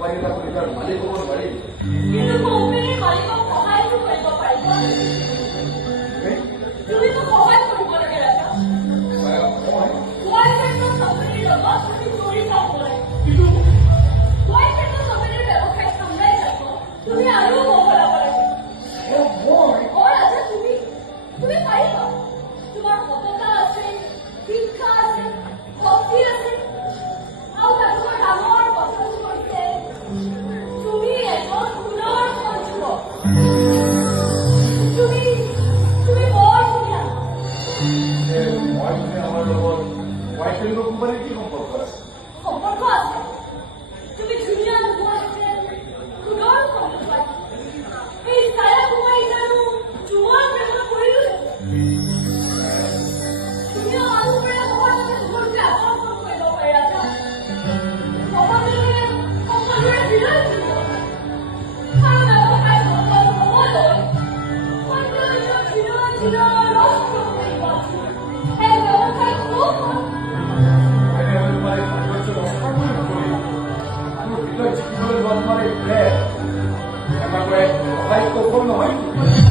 company এটা খুলি তাৰ মালিক হ'ব নোৱাৰি কিন্তু কোম্পানীৰ মালিকক সহায়টো কৰিব পাৰিব তুমিতো সহায় কৰিব লাগে ৰাজা বয়ফ্ৰেণ্ডৰ কোম্পানীৰ লগত তুমি জড়িত হ'ব লাগে কিন্তু বয়ফ্ৰেণ্ডৰ কোম্পানীৰ ব্যৱসায় চম্ভালি যাব তুমি আৰু বহলাব লাগে ৰাজা তুমি পাৰিবা তোমাৰ সততা আছে শিক্ষা আছে শক্তি আছে আৰু তোমাৰ ডাঙৰ পছন্দ কৰিছে তুমি এজন সুন্দৰ সঞ্জীৱ তুমি বৰ ধুনীয়া মই আমাৰ লগত বয়ফ্ৰেণ্ডৰ কোম্পানীৰ কি সম্পৰ্ক আছে সম্পৰ্ক আছে তুমি ধুনীয়া নোহোৱালৈকে সুন্দৰ সম্পৰ্ক আছে এই ছায়া কুমাৰী জানো তোমাৰ প্ৰেমত পৰিলো ধুনীয়া মানুহবোৰে সমাজতে সকলোকে আকৰ্ষণ কৰিব পাৰে ৰাজা সমাজে সকলোৰে হৃদয় কিনিব আৰু ব্যৱসায় সফল হ'বলৈ সৌন্দৰ্যৰ চিৰ নষ্ট কৰিব সেই ব্যৱসায় খুব তেনেহ'লে তোমাৰ এই সৌন্দৰ্য নষ্ট কৰি নকৰি মোৰ হৃদয় জিকিবলৈ লোৱা তোমাৰ এই প্ৰেম এটা ব্যৱসায়িক কৌশল নহয়